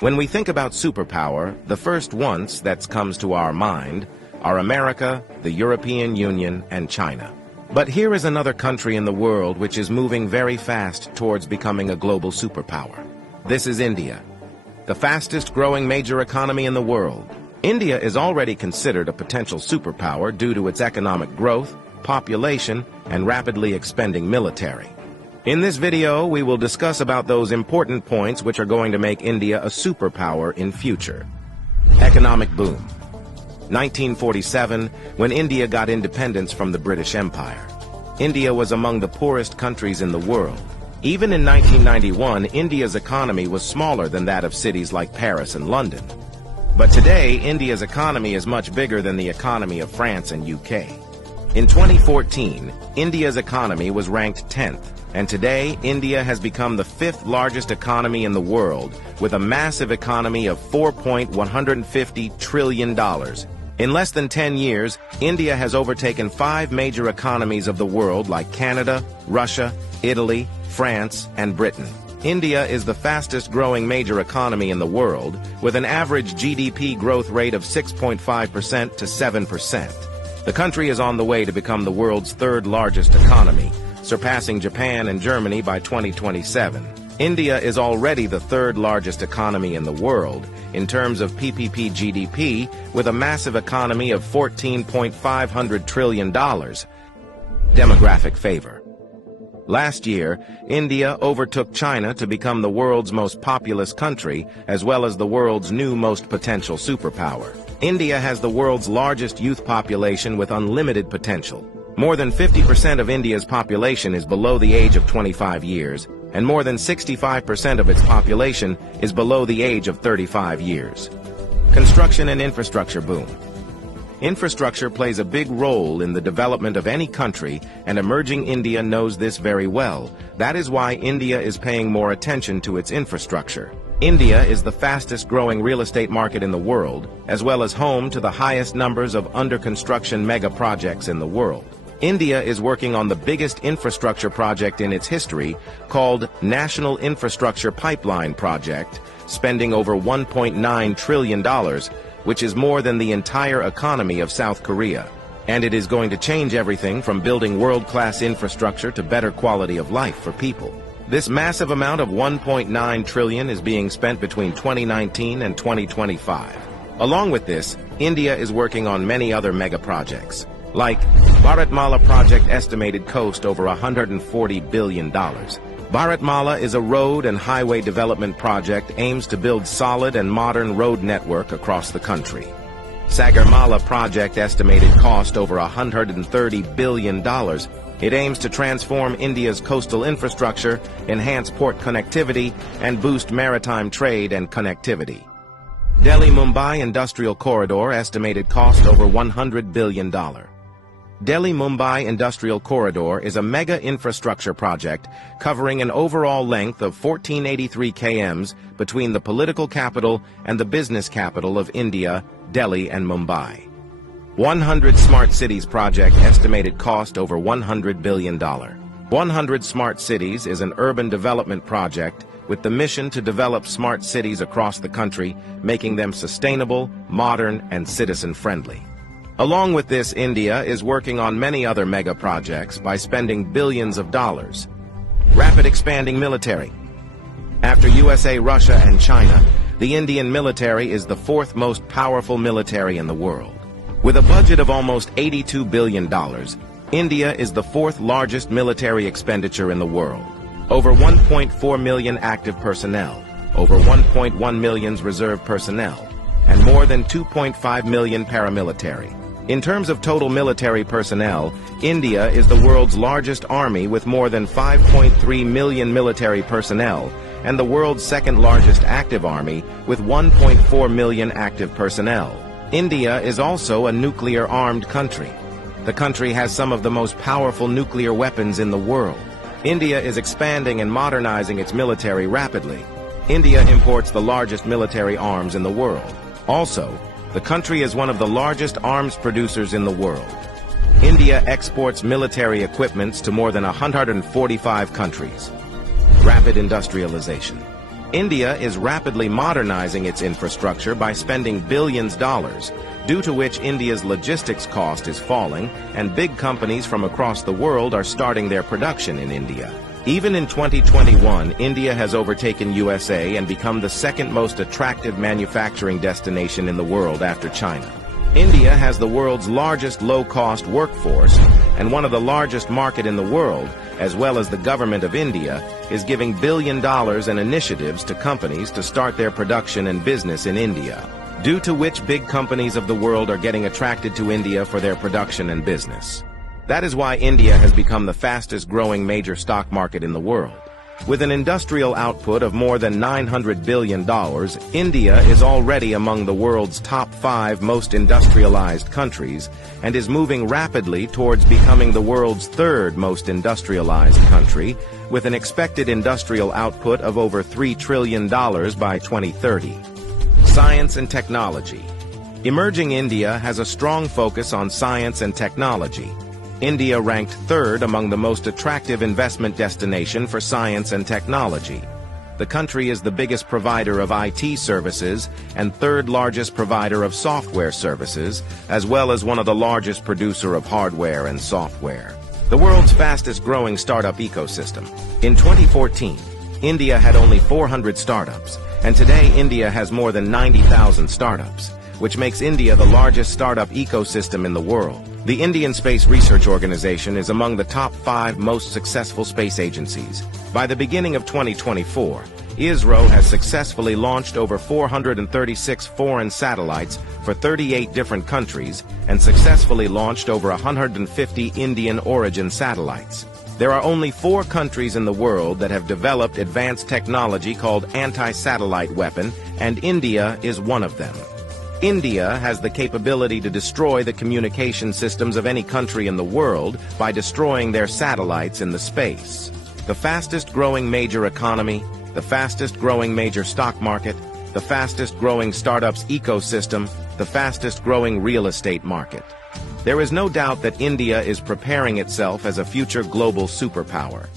When we think about superpower, the first ones that comes to our mind are America, the European Union, and China. But here is another country in the world which is moving very fast towards becoming a global superpower. This is India, the fastest growing major economy in the world. India is already considered a potential superpower due to its economic growth, population, and rapidly expanding military. In this video, we will discuss about those important points which are going to make India a superpower in future. Economic boom. 1947, when India got independence from the British Empire. India was among the poorest countries in the world. Even in 1991, India's economy was smaller than that of cities like Paris and London. But today, India's economy is much bigger than the economy of France and UK. In 2014, India's economy was ranked 10th. And today, India has become the 5th largest economy in the world, with a massive economy of $4.150 trillion. In less than 10 years, India has overtaken 5 major economies of the world like Canada, Russia, Italy, France, and Britain. India is the fastest growing major economy in the world, with an average GDP growth rate of 6.5% to 7%. The country is on the way to become the world's 3rd largest economy, surpassing Japan and Germany by 2027. India is already the 3rd largest economy in the world in terms of PPP GDP, with a massive economy of $14.5 trillion. Demographic favor. Last year, India overtook China to become the world's most populous country, as well as the world's new most potential superpower. India has the world's largest youth population with unlimited potential. More than 50% of India's population is below the age of 25 years, and more than 65% of its population is below the age of 35 years. Construction and infrastructure boom. Infrastructure plays a big role in the development of any country, and emerging India knows this very well. That is why India is paying more attention to its infrastructure. India is the fastest growing real estate market in the world, as well as home to the highest numbers of under-construction mega projects in the world. India is working on the biggest infrastructure project in its history, called National Infrastructure Pipeline Project, spending over $1.9 trillion, which is more than the entire economy of South Korea. And it is going to change everything from building world-class infrastructure to better quality of life for people. This massive amount of $1.9 trillion is being spent between 2019 and 2025. Along with this, India is working on many other mega projects, like Bharatmala project estimated cost over $140 billion. Bharatmala is a road and highway development project aims to build solid and modern road network across the country. Sagarmala project estimated cost over $130 billion. It aims to transform India's coastal infrastructure, enhance port connectivity, and boost maritime trade and connectivity. Delhi-Mumbai Industrial Corridor estimated cost over $100 billion. Delhi-Mumbai Industrial Corridor is a mega infrastructure project covering an overall length of 1483 km between the political capital and the business capital of India, Delhi and Mumbai. 100 Smart Cities project estimated cost over $100 billion. 100 Smart Cities is an urban development project with the mission to develop smart cities across the country, making them sustainable, modern, and citizen-friendly. Along with this, India is working on many other mega projects by spending billions of dollars. Rapid expanding military. After USA, Russia, and China, the Indian military is the 4th most powerful military in the world. With a budget of almost $82 billion, India is the 4th largest military expenditure in the world. Over 1.4 million active personnel, over 1.1 million reserve personnel, and more than 2.5 million paramilitary. In terms of total military personnel, India is the world's largest army with more than 5.3 million military personnel, and the world's 2nd largest active army with 1.4 million active personnel. India is also a nuclear-armed country. The country has some of the most powerful nuclear weapons in the world. India is expanding and modernizing its military rapidly. India imports the largest military arms in the world. Also, the country is one of the largest arms producers in the world. India exports military equipments to more than 145 countries. Rapid industrialization. India is rapidly modernizing its infrastructure by spending billions of dollars, due to which India's logistics cost is falling and big companies from across the world are starting their production in India. Even in 2021, India has overtaken USA and become the second most attractive manufacturing destination in the world after China. India has the world's largest low-cost workforce, and one of the largest market in the world, as well as the government of India, is giving $1 billion in initiatives to companies to start their production and business in India, due to which big companies of the world are getting attracted to India for their production and business. That is why India has become the fastest-growing major stock market in the world. With an industrial output of more than $900 billion, India is already among the world's top 5 most industrialized countries and is moving rapidly towards becoming the world's 3rd most industrialized country, with an expected industrial output of over $3 trillion by 2030. Science and technology. Emerging India has a strong focus on science and technology. India ranked 3rd among the most attractive investment destination for science and technology. The country is the biggest provider of IT services and 3rd largest provider of software services, as well as one of the largest producer of hardware and software. The world's fastest growing startup ecosystem. In 2014, India had only 400 startups, and today India has more than 90,000 startups, which makes India the largest startup ecosystem in the world. The Indian Space Research Organization is among the top 5 most successful space agencies. By the beginning of 2024, ISRO has successfully launched over 436 foreign satellites for 38 different countries and successfully launched over 150 Indian origin satellites. There are only 4 countries in the world that have developed advanced technology called anti-satellite weapon, and India is one of them. India has the capability to destroy the communication systems of any country in the world by destroying their satellites in the space. The fastest growing major economy, the fastest growing major stock market, the fastest growing startups ecosystem, the fastest growing real estate market. There is no doubt that India is preparing itself as a future global superpower.